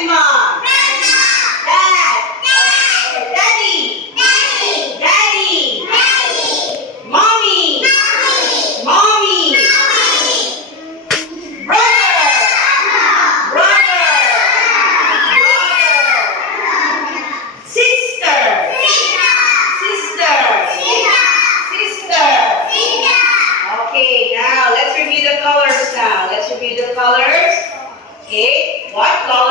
Grandma. Dad. Daddy. Daddy. Mommy. Mommy. Brother. Brother. Sister. Sister. Sister. Okay, now let's review the colors now. Let's review the colors. Okay, what color